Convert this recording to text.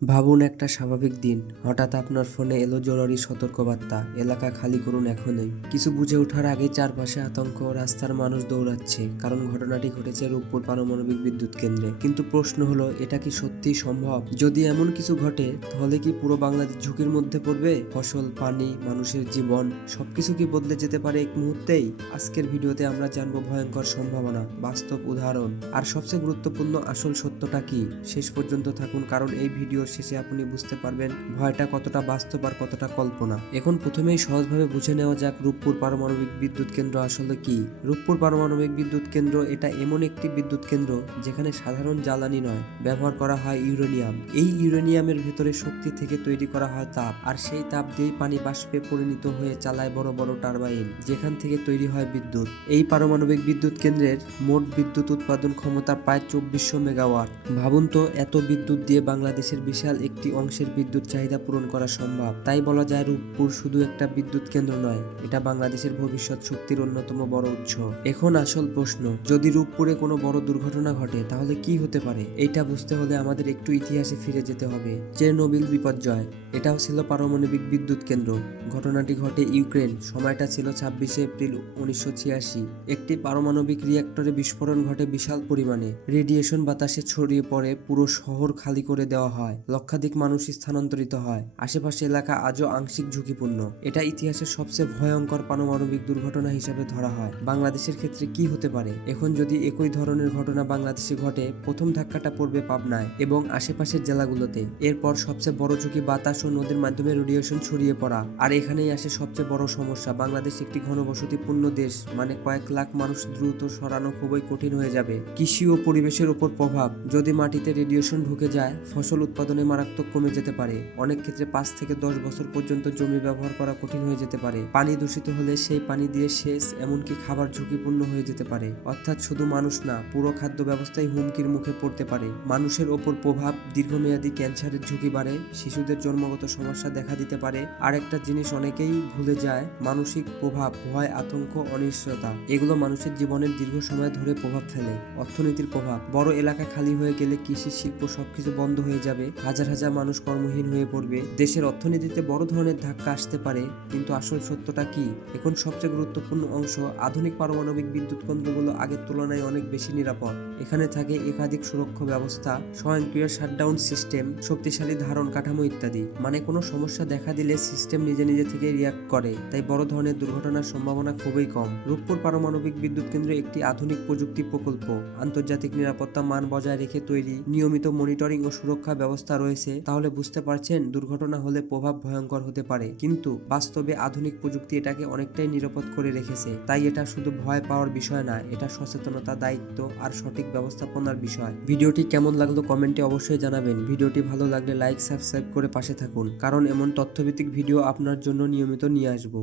ভাবুন একটা স্বাভাবিক দিন, হঠাৎ আপনার ফোনে এলো জরুরি সতর্কবার্তা, এলাকা খালি করুন এখনই। কিছু বুঝে ওঠার আগে চারপাশে আতঙ্ক, রাস্তার মানুষ দৌড়াচ্ছে, কারণ ঘটনাটি ঘটেছে রূপপুর পারমাণবিক বিদ্যুৎ কেন্দ্রে। কিন্তু প্রশ্ন হলো, এটা কি সত্যিই সম্ভব? যদি এমন কিছু ঘটে, তাহলে কি পুরো বাংলাদেশ ঝুঁকির মধ্যে পড়বে? ফসল, পানি, মানুষের জীবন সবকিছু কি বদলে যেতে পারে এক মুহূর্তেই? আজকের ভিডিওতে আমরা জানবো ভয়ঙ্কর সম্ভাবনা, বাস্তব উদাহরণ, আর সবচেয়ে গুরুত্বপূর্ণ আসল সত্যটা কি। শেষ পর্যন্ত থাকুন, কারণ এই ভিডিওর শেষে আপনি বুঝতে পারবেন ভয়টা কতটা বাস্তব আর কতটা কল্পনা। এখন প্রথমেই সহজভাবে বুঝে নেওয়া যাক রূপপুর পারমাণবিক বিদ্যুৎ কেন্দ্র আসলে কি। রূপপুর পারমাণবিক বিদ্যুৎ কেন্দ্র এটা এমন একটি বিদ্যুৎ কেন্দ্র যেখানে সাধারণ জ্বালানি নয়, ব্যবহার করা হয় ইউরেনিয়াম। এই ইউরেনিয়ামের ভেতরে শক্তি থেকে তৈরি করা হয় তাপ, আর সেই তাপ দিয়েই পানি বাষ্পে পরিণত হয়ে চালায় বড় বড় টারবাইন, যেখান থেকে তৈরি হয় বিদ্যুৎ। এই পারমাণবিক বিদ্যুৎ কেন্দ্রের মোট বিদ্যুৎ উৎপাদন ক্ষমতা প্রায় 2400 মেগাওয়াট। ভাবুন তো, এত বিদ্যুৎ দিয়ে বাংলাদেশের বিশাল একটি অংশের বিদ্যুৎ চাহিদা পূরণ করা সম্ভব। তাই বলা যায় রূপপুর শুধু একটা বিদ্যুৎ কেন্দ্র নয়, এটা বাংলাদেশের ভবিষ্যৎ শক্তির অন্যতম বড় উৎস। এখন আসল প্রশ্ন, যদি রূপপুরে কোনো বড় দুর্ঘটনা ঘটে তাহলে কি হতে পারে? এইটা বুঝতে হলে আমাদের একটু ইতিহাসে ফিরে যেতে হবে। চেরনোবিল বিপর্যয়, এটাও ছিল পারমাণবিক বিদ্যুৎ কেন্দ্র। ঘটনাটি ঘটে ইউক্রেন, সময়টা ছিল 26শে এপ্রিল 1986। একটি পারমাণবিক রিঅ্যাক্টরে বিস্ফোরণ ঘটে বিশাল পরিমাণে। রেডিয়েশন বাতাসে ছড়িয়ে পড়ে, পুরো শহর খালি করে দেওয়া হয়, লক্ষাধিক মানুষ স্থানান্তরিত হয়। আশেপাশে এলাকা আজও আংশিক ঝুঁকিপূর্ণ। এটা ইতিহাসের সবচেয়ে ভয়ঙ্কর পারমাণবিক দুর্ঘটনা হিসেবে ধরা হয়। বাংলাদেশের ক্ষেত্রে কি হতে পারে? এখন যদি একই ধরনের ঘটনা বাংলাদেশে ঘটে, প্রথম ধাক্কাটা পড়বে পাবনায় এবং আশেপাশের জেলাগুলোতে। এরপর সবচেয়ে বড় ঝুঁকি বাতাস ও নদীর মাধ্যমে রেডিয়েশন ছড়িয়ে পড়া। আর এখানেই আসে সবচেয়ে বড় সমস্যা, বাংলাদেশ একটি ঘনবসতিপূর্ণ দেশ, মানে কয়েক লাখ মানুষ দ্রুত সরানো খুবই কঠিন হয়ে যাবে। কৃষি ও পরিবেশের উপর প্রভাব, যদি মাটিতে রেডিয়েশন ঢুকে যায়, ফসল উৎপাদনে মারাত্মক কমে যেতে পারে। অনেক ক্ষেত্রে 5 থেকে 10 বছর পর্যন্ত জমি ব্যবহার করা কঠিন হয়ে যেতে পারে। পানি দূষিত হলে সেই পানি দিয়ে সেচ, এমনকি খাবার ঝুঁকিপূর্ণ হয়ে যেতে পারে। অর্থাৎ শুধু মানুষ না, পুরো খাদ্য ব্যবস্থাই হুমকির মুখে পড়তে পারে। মানুষের ওপর প্রভাব, দীর্ঘমেয়াদী ক্যান্সারের ঝুঁকি বাড়ে, শিশুদের জন্মগত সমস্যা দেখা দিতে পারে। আর একটা জিনিস অনেকেই ভুলে যায়, মানসিক প্রভাব, ভয়, আতঙ্ক, অনিশ্চয়তা, এগুলো মানুষের জীবনের দীর্ঘ সময় ধরে প্রভাব ফেলে। অর্থনীতির প্রভাব, বড় এলাকা খালি হয়ে গেলে কৃষি, শিল্প সবকিছু বন্ধ হয়ে যাবে, হাজার হাজার মানুষ কর্মহীন হয়ে পড়বে, দেশের অর্থনীতিতে বড় ধরনের ধাক্কা আসতে পারে। কিন্তু আসল সত্যটা কি? এখন সবচেয়ে গুরুত্বপূর্ণ অংশ, আধুনিক পারমাণবিক বিদ্যুৎ কেন্দ্রগুলো আগের তুলনায় অনেক বেশি নিরাপদ। এখানে থাকে একাধিক সুরক্ষা ব্যবস্থা, স্বয়ংক্রিয় শাটডাউন সিস্টেম, শক্তিশালী ধারণ কাঠামো ইত্যাদি। মানে কোনো সমস্যা দেখা দিলে সিস্টেম নিজে নিজে থেকে রিয়াক্ট করে, তাই বড় ধরনের দুর্ঘটনার সম্ভাবনা খুবই কম। রূপপুর পারমাণবিক বিদ্যুৎ কেন্দ্র একটি আধুনিক প্রযুক্তি প্রকল্প, আন্তর্জাতিক নিরাপত্তা মান বজায় রেখে তৈরি, নিয়মিত মনিটরিং ও সুরক্ষা ব্যবস্থা রয়েছে। তাহলে বুঝতে পারছেন, দুর্ঘটনা হলে প্রভাব ভয়ঙ্কর হতে পারে, কিন্তু বাস্তবে আধুনিক প্রযুক্তি এটাকে অনেকটাই নিরাপদ করে রেখেছে। তাই এটা শুধু ভয় পাওয়ার বিষয় না, এটা সচেতনতা, দায়িত্ব আর সঠিক ব্যবস্থাপনার বিষয়। ভিডিওটি কেমন লাগলো কমেন্টে অবশ্যই জানাবেন। ভিডিওটি ভালো লাগলে লাইক, সাবস্ক্রাইব করে পাশে থাকুন, কারণ এমন তথ্যভিত্তিক ভিডিও আপনার জন্য নিয়মিত নিয়ে আসবো।